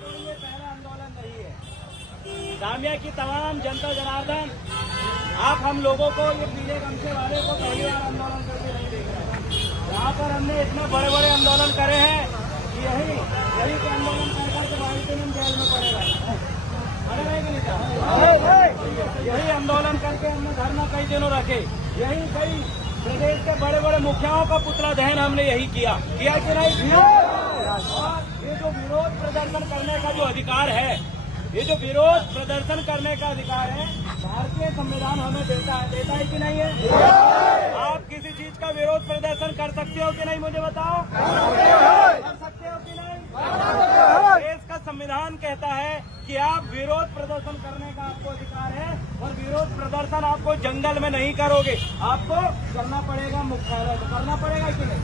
तो ये पहला आंदोलन नहीं है। जामिया की तमाम जनता जनार्दन, आप हम लोगों को ये पीले गमछे वाले को पहली बार आंदोलन करके नहीं देख रहे हैं। यहाँ पर हमने इतने बड़े बड़े आंदोलन करे हैं कि यही के आंदोलन कर करके वाहिदुद्दीन जेल में पड़ेगा। यही आंदोलन करके हमने धरना कई दिनों रखे। यही कई प्रदेश के बड़े बड़े मुखियाओं का पुतला दहन हमने यही किया कि नहीं किया। और ये जो विरोध प्रदर्शन करने का जो अधिकार है, ये जो विरोध प्रदर्शन करने का अधिकार है, भारतीय संविधान हमें देता है कि नहीं है? आप किसी चीज का विरोध प्रदर्शन कर सकते हो कि नहीं, मुझे बताओ। कर सकते हो कि नहीं? देश का संविधान कहता है कि आप विरोध प्रदर्शन करने का आपको अधिकार है, और विरोध प्रदर्शन आपको जंगल में नहीं करोगे, आपको करना पड़ेगा मुख्यालय में। करना पड़ेगा कि नहीं?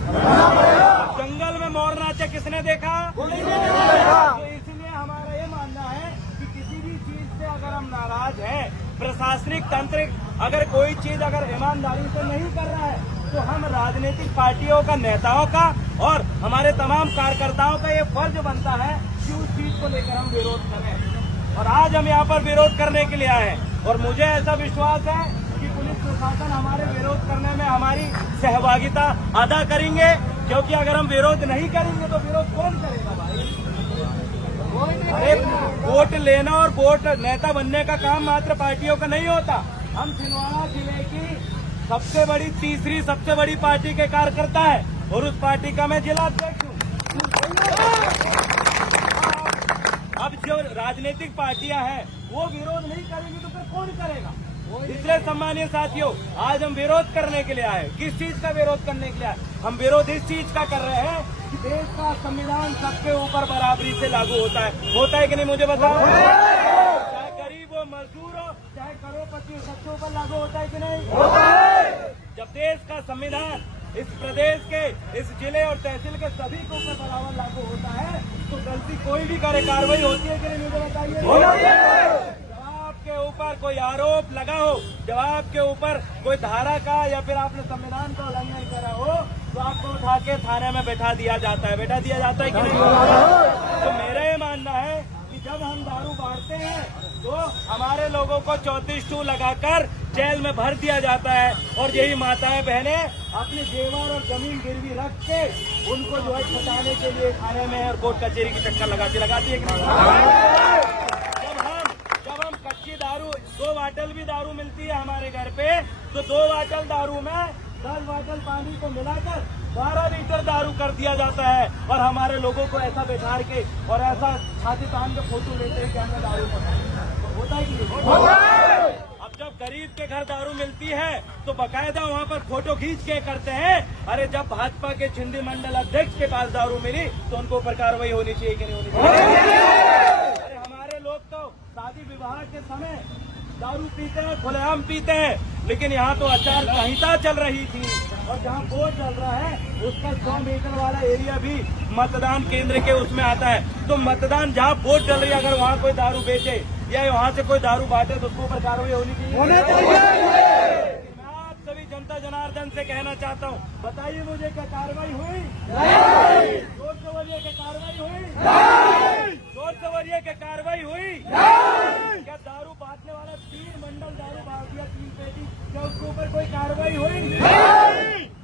जंगल में मोर नाचे किसने देखा? तो इसलिए हमारा ये मानना है कि किसी भी चीज से अगर हम नाराज हैं, प्रशासनिक तांत्रिक अगर कोई चीज अगर ईमानदारी से नहीं कर रहा है, तो हम राजनीतिक पार्टियों का, नेताओं का और हमारे तमाम कार्यकर्ताओं का ये फर्ज बनता है कि उस चीज को लेकर हम विरोध करें। और आज हम यहाँ पर विरोध करने के लिए आए हैं, और मुझे ऐसा विश्वास है कि पुलिस प्रशासन हमारे विरोध करने में हमारी सहभागिता अदा करेंगे, क्योंकि अगर हम विरोध नहीं करेंगे तो विरोध कौन करेगा भाई? वोट लेना और वोट नेता बनने का काम मात्र पार्टियों का नहीं होता। हम छिंदवाड़ा जिले की तीसरी सबसे बड़ी पार्टी के कार्यकर्ता है, और उस पार्टी का मैं जिला अध्यक्ष हूँ। अब जो राजनीतिक पार्टियां हैं वो विरोध नहीं करेंगी तो फिर कौन करेगा? इसलिए सम्मानीय साथियों, आज हम विरोध करने के लिए आए। किस चीज का विरोध करने के लिए आए? हम विरोध इस चीज का कर रहे हैं कि देश का संविधान सबके ऊपर बराबरी से लागू होता है कि नहीं, मुझे बताओ। चाहे गरीब हो, मजदूर हो, चाहे करोड़पति हो, सबके ऊपर लागू होता है कि नहीं? होता है। जब देश का संविधान इस प्रदेश के, इस जिले और तहसील के सभी के ऊपर बराबर लागू होता है, तो गलती कोई भी करे, कार्रवाई होती है कि नहीं, मुझे बताइए। के ऊपर कोई आरोप लगा हो, जब आपके ऊपर कोई धारा का या फिर आपने संविधान का उल्लंघन करा हो, तो आपको उठा के थाने में बैठा दिया जाता है। बैठा दिया जाता है कि नहीं? तो मेरा ये मानना है कि जब हम दारू बांटते हैं तो हमारे लोगों को 34(2) लगाकर जेल में भर दिया जाता है, और यही माताएं बहनें अपनी जेवर और जमीन गिरवी रख के उनको जो है छुटाने के लिए थाने में और कोर्ट कचहरी की चक्कर लगाती है कि नहीं? कच्ची दारू 2 बाटल भी दारू मिलती है हमारे घर पे, तो 2 बाटल दारू में 10 बाटल पानी को मिलाकर 12 लीटर दारू कर दिया जाता है, और हमारे लोगों को ऐसा बैठार के और ऐसा छाती तान के फोटो लेते हैं कि हमें दारू तो होता है कि अब जब गरीब के घर दारू मिलती है तो बकायदा वहाँ पर फोटो खींच के करते हैं। अरे जब भाजपा के छिंदी मंडल अध्यक्ष के पास दारू मिली तो उनको पर कार्रवाई होनी चाहिए कि नहीं होनी चाहिए? अरे हमारे लोग तो शादी विवाह के समय दारू पीते हैं, खुलेआम पीते हैं, लेकिन यहाँ तो आचार संहिता चल रही थी, और जहाँ वोट चल रहा है उसका 100 मीटर वाला एरिया भी मतदान केंद्र के उसमें आता है। तो मतदान जहाँ वोट चल रही है, अगर वहाँ कोई दारू बेचे या वहाँ से कोई दारू बांटे तो उसके ऊपर कार्रवाई होनी चाहिए। मैं आप सभी जनता जनार्दन से कहना चाहता हूँ, बताइए मुझे, क्या कार्रवाई हुई? जोर से बोलिए, क्या कार्रवाई हुई? जोर से बोलिए, क्या कार्रवाई हुई? क्या दारू बांटने वाला 3 मंडल दारू बांट दिया, 3 पेटी, क्या उसके ऊपर कोई कार्रवाई हुई?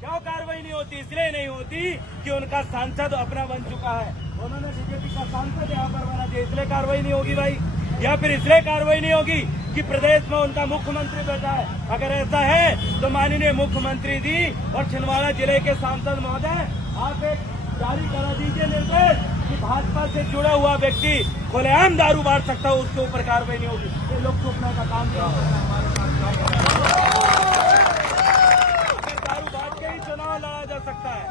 क्यों कार्रवाई नहीं होती? इसलिए नहीं होती कि उनका सांसद अपना बन चुका है, उन्होंने बीजेपी का सांसद यहाँ पर बना दिया, इसलिए कार्रवाई नहीं होगी भाई। या फिर इसलिए कार्रवाई नहीं होगी कि प्रदेश में उनका मुख्यमंत्री बैठा है। अगर ऐसा है तो माननीय मुख्यमंत्री जी और छिंदवाड़ा जिले के सांसद महोदय, आप एक जारी करा दीजिए निर्देश कि भाजपा से जुड़ा हुआ व्यक्ति खुलेआम दारू बांट सकता हो, उसके ऊपर कार्रवाई नहीं होगी। ये लोग चुपने का काम क्या होगा? अगर दारू बांट के ही चुनाव लड़ा जा सकता है,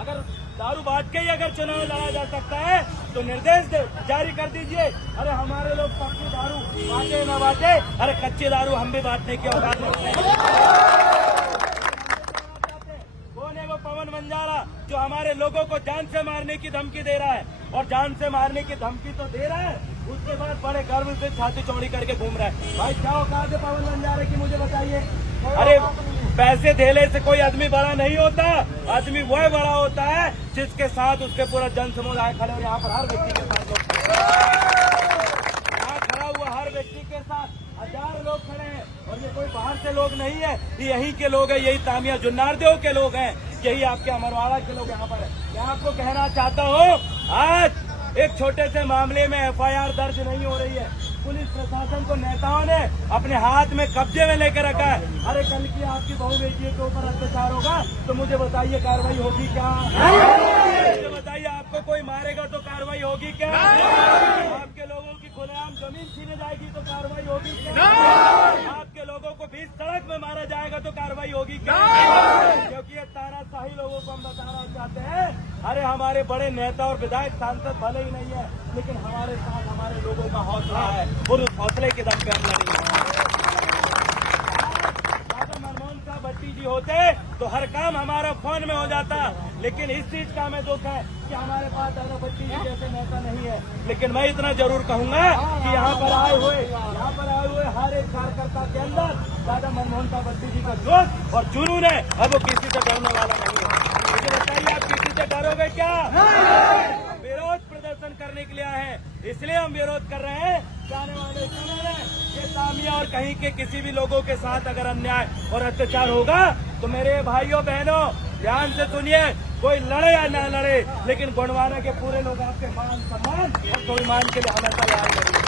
अगर दारू बांट के ही अगर चुनाव लड़ा जा सकता है तो निर्देश जारी कर दीजिए। अरे हमारे लोग पक्की दारू बांटे न बांटे, अरे कच्ची दारू हम भी बांटने की औकात रखते हैं। कौन है वो पवन बंजारा जो हमारे लोगों को जान से मारने की धमकी दे रहा है, और जान से मारने की धमकी तो दे रहा है, उसके बाद बड़े गर्व से छाती चौड़ी करके घूम रहा है। भाई क्या औकात है पवन बंजारा की, मुझे बताइए। अरे पैसे धेले से कोई आदमी बड़ा नहीं होता। आदमी वह बड़ा होता है जिसके साथ उसके पूरा जन समुदाय खड़े हो। यहाँ पर हर व्यक्ति के साथ लोग, यहाँ खड़ा हुआ हर व्यक्ति के साथ 1000 लोग खड़े हैं और ये कोई बाहर से लोग नहीं है, ये यहीं के लोग हैं, यही तामिया जुन्नारदेव के लोग हैं, यही आपके अमरवाड़ा के लोग यहाँ पर है। मैं आपको कहना चाहता हूँ, आज एक छोटे से मामले में FIR दर्ज नहीं हो रही है। पुलिस प्रशासन को नेताओं ने अपने हाथ में कब्जे में लेकर रखा है। अरे कल की आपकी बहू बेटियों के ऊपर अत्याचार होगा तो मुझे बताइए कार्रवाई होगी क्या? मुझे बताइए, आपको कोई मारेगा तो कार्रवाई होगी क्या? आपके लोगों की खुलेआम जमीन छीने जाएगी तो कार्रवाई होगी क्या? आपके लोगों को बीच सड़क में मारा जाएगा तो कार्रवाई होगी क्या? क्योंकि ये तानाशाही लोगों को हम बताना चाहते हैं, अरे हमारे बड़े नेता और विधायक सांसद भले ही नहीं है, लेकिन हमारे साथ हमारे लोगों का हौसला है और उस हौसले के दम पे हम लड़ेंगे। अगर मनमोहन साहब भट्टी जी होते तो हर काम हमारा फोन में हो जाता, लेकिन इस चीज का हमें दुख है कि हमारे पास दादा भट्टी जी जैसे नेता नहीं है। लेकिन मैं इतना जरूर कहूंगा कि यहाँ पर आए हुए हर एक कार्यकर्ता के अंदर दादा मनमोहन साहब भट्टी जी का जोश और जुनून है। अब वो किसी से डरने वाला नहीं है। मुझे बताइए, आप किसी से डरोगे क्या? विरोध प्रदर्शन करने के लिए आए हैं, इसलिए हम विरोध कर रहे हैं। आने वाले समय में ये तामिया और कहीं के किसी भी लोगों के साथ अगर अन्याय और अत्याचार होगा तो मेरे भाइयों बहनों ध्यान से सुनिए, कोई लड़े या ना लड़े, लेकिन गोंडवाना के पूरे लोग आपके मान सम्मान और स्वाभिमान के लिए हमेशा याद करेंगे।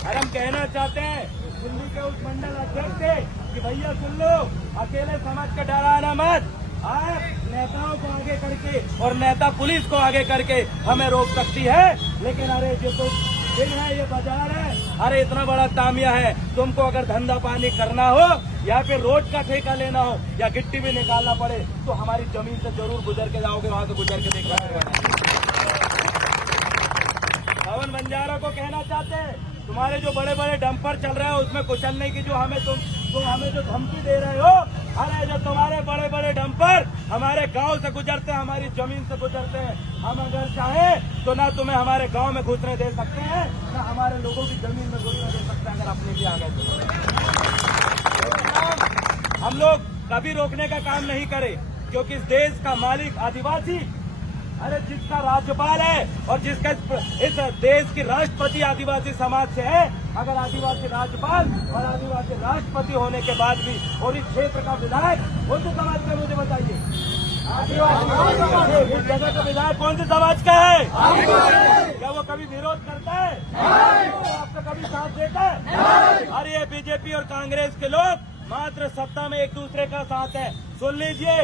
और हम कहना चाहते हैं दिल्ली के उस मंडल अध्यक्ष से कि भैया सुन लो, अकेले समाज का डराना मत। आप नेताओं को आगे करके और नेता पुलिस को आगे करके हमें रोक सकती है, लेकिन अरे जो तो देख रहा है, ये बाजार है, अरे इतना बड़ा तामिया है, तुमको अगर धंधा पानी करना हो या फिर रोड का ठेका लेना हो या गिट्टी भी निकालना पड़े तो हमारी जमीन से जरूर गुजर के जाओगे, वहां से गुजर के देखना पड़ेगा। पवन बंजारा को कहना चाहते हैं, तुम्हारे जो बड़े बड़े डंपर चल रहे हैं उसमें कुचलने की जो हमें हमें जो धमकी दे रहे हो, अरे जो तुम्हारे बड़े बड़े डंपर हमारे गांव से गुजरते हैं, हमारी जमीन से गुजरते हैं, हम अगर चाहें तो ना तुम्हें हमारे गांव में घुसने दे सकते हैं, ना हमारे लोगों की जमीन में घुसने दे सकते हैं अगर अपने लिए आ गए तो। हम लोग कभी रोकने का काम नहीं करें, क्योंकि इस देश का मालिक आदिवासी, अरे जिसका राज्यपाल है और जिसका इस देश की राष्ट्रपति आदिवासी समाज से है, अगर आदिवासी राज्यपाल और आदिवासी राष्ट्रपति होने के बाद भी और इस क्षेत्र का विधायक कौन से समाज का, मुझे बताइए? आदिवासी। इस जगह का विधायक कौन से समाज का है? क्या वो कभी विरोध करता है? वो आपका कभी साथ देता है? अरे ये बीजेपी और कांग्रेस के लोग मात्र सत्ता में एक दूसरे का साथ है। सुन लीजिए,